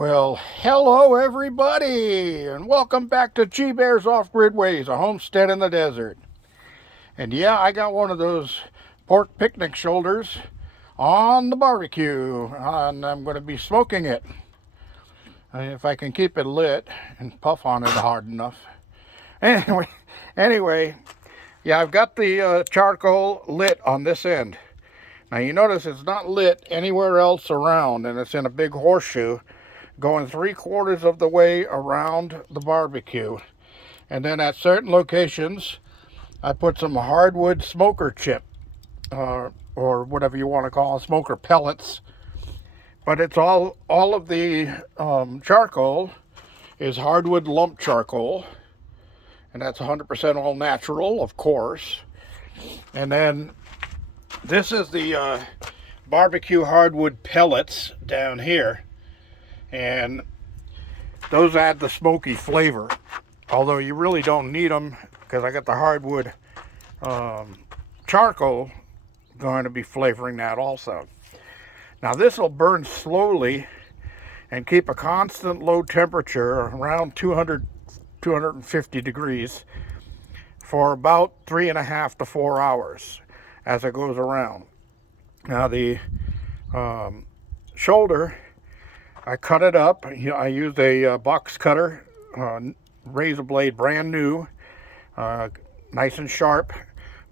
Well, hello everybody, and welcome back to G Bear's Off-Grid Ways, a homestead in the desert. And yeah, I got one of those pork picnic shoulders on the barbecue, and I'm going to be smoking it. If I can keep it lit and puff on it hard enough. Anyway, anyway, yeah, I've got the charcoal lit on this end. Now you notice it's not lit anywhere else around, and it's in a big horseshoe going 3/4 of the way around the barbecue. And then at certain locations, I put some hardwood smoker chip, or whatever you want to call it, smoker pellets. But it's all of the charcoal is hardwood lump charcoal, and that's 100% all natural, of course. And then this is the barbecue hardwood pellets down here, and those add the smoky flavor, although you really don't need them because I got the hardwood charcoal going to be flavoring that also. Now this will burn slowly and keep a constant low temperature around 250 degrees for about 3.5 to 4 hours as it goes around. Now the shoulder, I cut it up. I used a box cutter, razor blade, brand new, nice and sharp,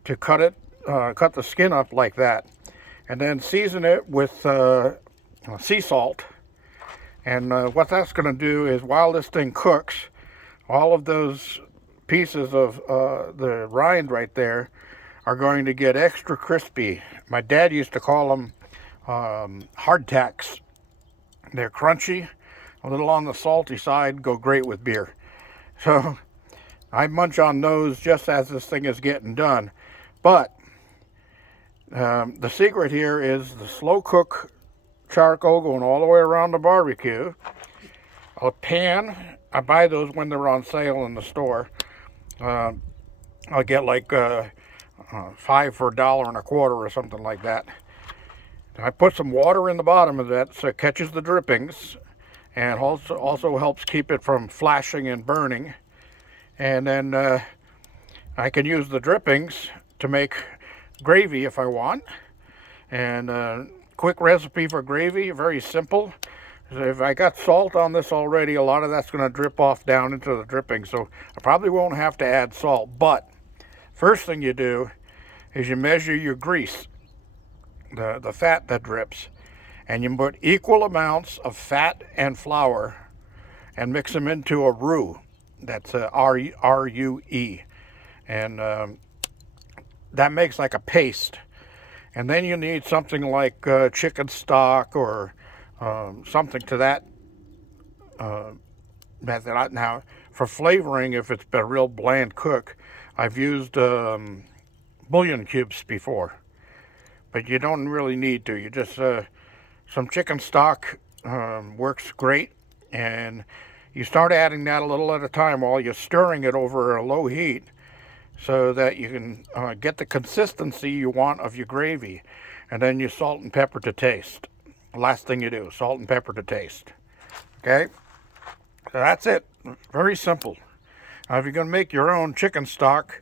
to cut the skin up like that, and then season it with sea salt. And what that's going to do is, while this thing cooks, all of those pieces of the rind right there are going to get extra crispy. My dad used to call them hardtacks. They're crunchy, a little on the salty side, go great with beer. So I munch on those just as this thing is getting done. But the secret here is the slow cook charcoal going all the way around the barbecue. A pan, I buy those when they're on sale in the store. I'll get like 5 for $1.25 or something like that. I put some water in the bottom of that so it catches the drippings, and also helps keep it from flashing and burning. And then I can use the drippings to make gravy if I want. And quick recipe for gravy, very simple. If I got salt on this already, a lot of that's going to drip off down into the dripping, so I probably won't have to add salt. But first thing you do is you measure your grease, the fat that drips, and you put equal amounts of fat and flour and mix them into a roux. That's R-U-E, and that makes like a paste. And then you need something like chicken stock or something to that method. Now, for flavoring, if it's been a real bland cook, I've used bouillon cubes before, but you don't really need to. You just some chicken stock works great, and you start adding that a little at a time while you're stirring it over a low heat, so that you can get the consistency you want of your gravy. And then you salt and pepper to taste. Last thing you do, salt and pepper to taste. Okay, so that's it. Very simple. Now, if you're going to make your own chicken stock,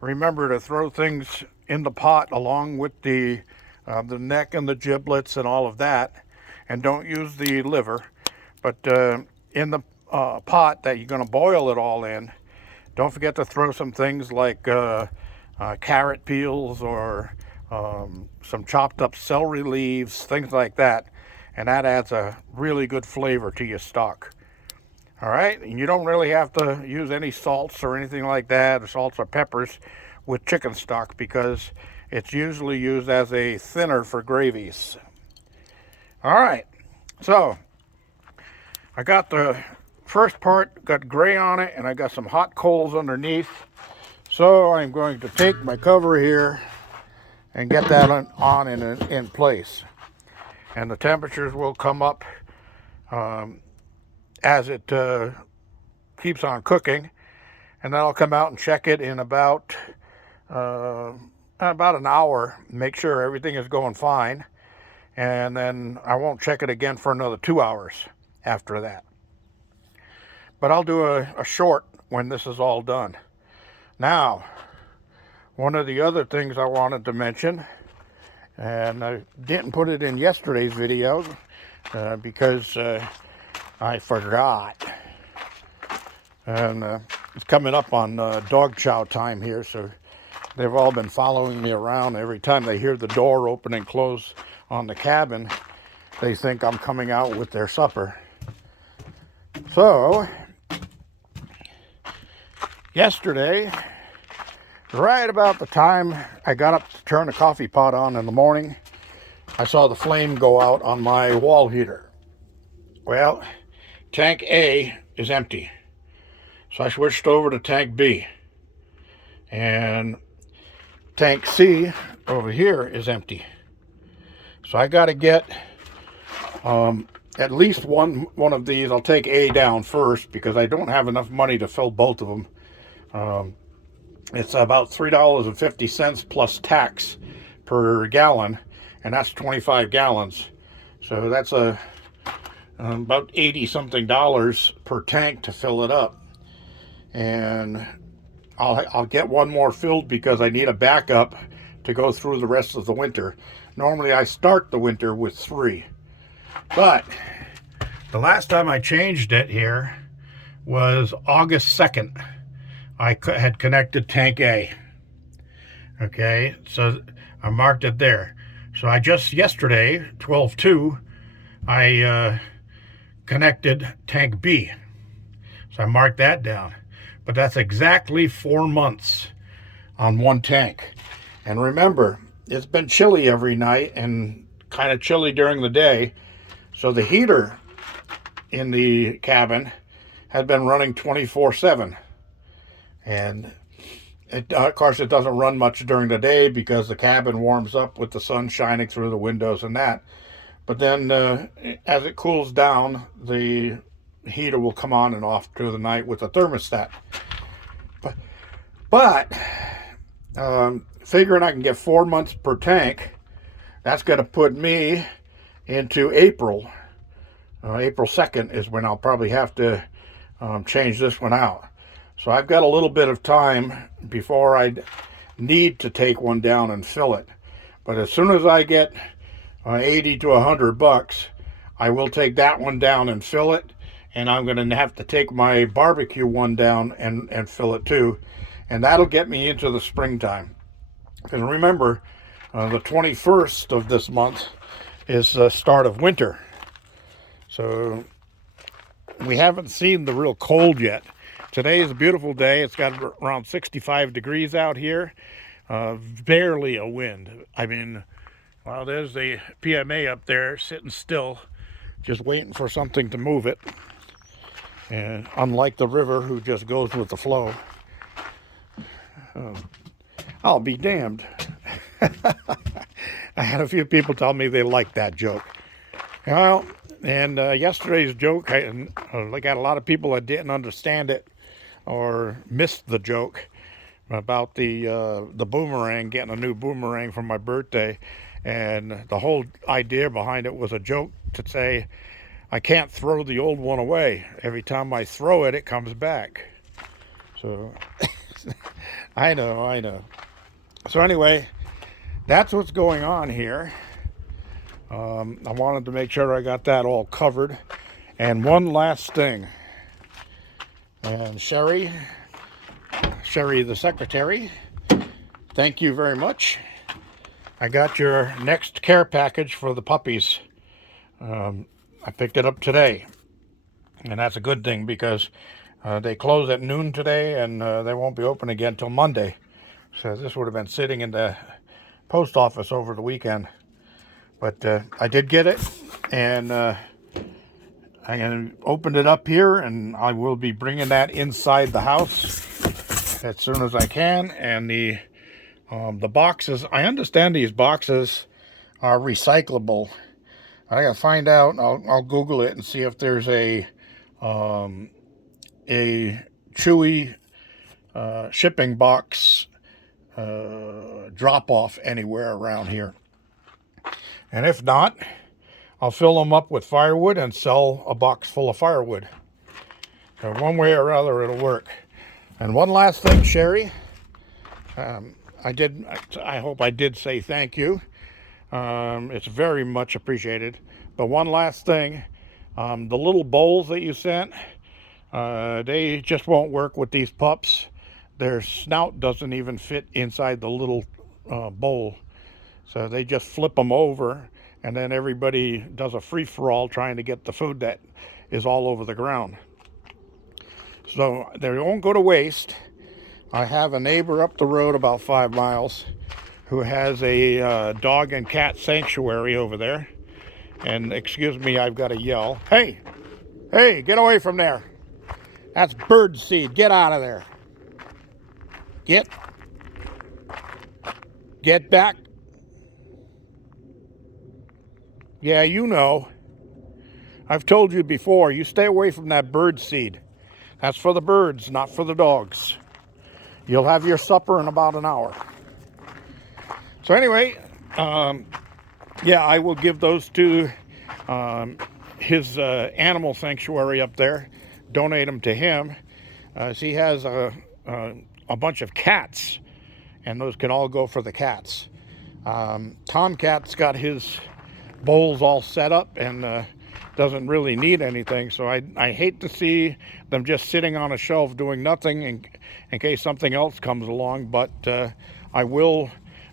remember to throw things in the pot along with the neck and the giblets and all of that, and don't use the liver. But in the pot that you're going to boil it all in, don't forget to throw some things like carrot peels or some chopped up celery leaves, things like that, and that adds a really good flavor to your stock. All right, and you don't really have to use any salts or anything like that, or salts or peppers with chicken stock, because it's usually used as a thinner for gravies. All right, so I got the first part, got gray on it, and I got some hot coals underneath. So I'm going to take my cover here and get that on in place. And the temperatures will come up as it keeps on cooking, and then I'll come out and check it in about an hour, make sure everything is going fine, and then I won't check it again for another 2 hours after that. But I'll do a short when this is all done. Now, one of the other things I wanted to mention, and I didn't put it in yesterday's video because I forgot. And it's coming up on dog chow time here, so they've all been following me around. Every time they hear the door open and close on the cabin, they think I'm coming out with their supper. So, yesterday, right about the time I got up to turn the coffee pot on in the morning, I saw the flame go out on my wall heater. Well, tank A is empty. So I switched over to tank B. And tank C over here is empty. So I got to get at least one of these. I'll take A down first because I don't have enough money to fill both of them. It's about $3.50 plus tax per gallon, and that's 25 gallons. So that's about $80-something per tank to fill it up. And I'll get one more filled because I need a backup to go through the rest of the winter. Normally I start the winter with 3. But the last time I changed it here was August 2nd. I had connected tank A. Okay, so I marked it there. So I just yesterday, 12/2, I connected tank B. So I marked that down. But that's exactly 4 months on one tank. And remember, it's been chilly every night and kind of chilly during the day. So the heater in the cabin had been running 24/7. And of course, it doesn't run much during the day because the cabin warms up with the sun shining through the windows and that. But then as it cools down, the heater will come on and off through the night with the thermostat. But figuring I can get 4 months per tank, that's going to put me into April. April 2nd is when I'll probably have to change this one out. So I've got a little bit of time before I need to take one down and fill it. But as soon as I get 80 to $100, I will take that one down and fill it. And I'm going to have to take my barbecue one down and fill it too. And that'll get me into the springtime. Because remember, the 21st of this month is the start of winter. So we haven't seen the real cold yet. Today is a beautiful day. It's got around 65 degrees out here. Barely a wind. I mean, well, there's the PMA up there sitting still, just waiting for something to move it. And unlike the river, who just goes with the flow. I'll be damned. I had a few people tell me they liked that joke. Well, and yesterday's joke, I got a lot of people that didn't understand it or missed the joke about the boomerang, getting a new boomerang for my birthday. And the whole idea behind it was a joke to say, I can't throw the old one away. Every time I throw it, it comes back. So, I know. So anyway, that's what's going on here. I wanted to make sure I got that all covered. And one last thing. And Sherry the secretary, thank you very much. I got your next care package for the puppies. I picked it up today, and that's a good thing because they close at noon today, and they won't be open again till Monday. So this would have been sitting in the post office over the weekend. But I did get it, and I opened it up here, and I will be bringing that inside the house as soon as I can. And the boxes, I understand these boxes are recyclable. I gotta find out. I'll Google it and see if there's a Chewy shipping box drop off anywhere around here. And if not, I'll fill them up with firewood and sell a box full of firewood. So one way or other, it'll work. And one last thing, Sherry. I hope I did say thank you. It's very much appreciated. But one last thing, the little bowls that you sent, they just won't work with these pups. Their snout doesn't even fit inside the little bowl. So they just flip them over, and then everybody does a free-for-all trying to get the food that is all over the ground. So they won't go to waste. I have a neighbor up the road about 5 miles who has a dog and cat sanctuary over there. And excuse me, I've got to yell. Hey, hey, get away from there. That's bird seed. Get out of there. Get back. Yeah, you know. I've told you before, you stay away from that bird seed. That's for the birds, not for the dogs. You'll have your supper in about an hour. So anyway, yeah, I will give those to his animal sanctuary up there. Donate them to him. He has a bunch of cats, and those can all go for the cats. Tomcat's got his bowls all set up and doesn't really need anything, so I hate to see them just sitting on a shelf doing nothing in case something else comes along, but I will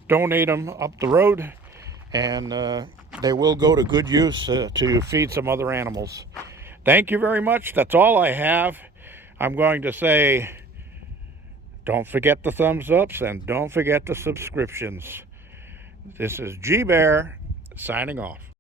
donate them up the road, and they will go to good use to feed some other animals. Thank you very much. That's all I have. I'm going to say, don't forget the thumbs ups and don't forget the subscriptions. This is G Bear signing off.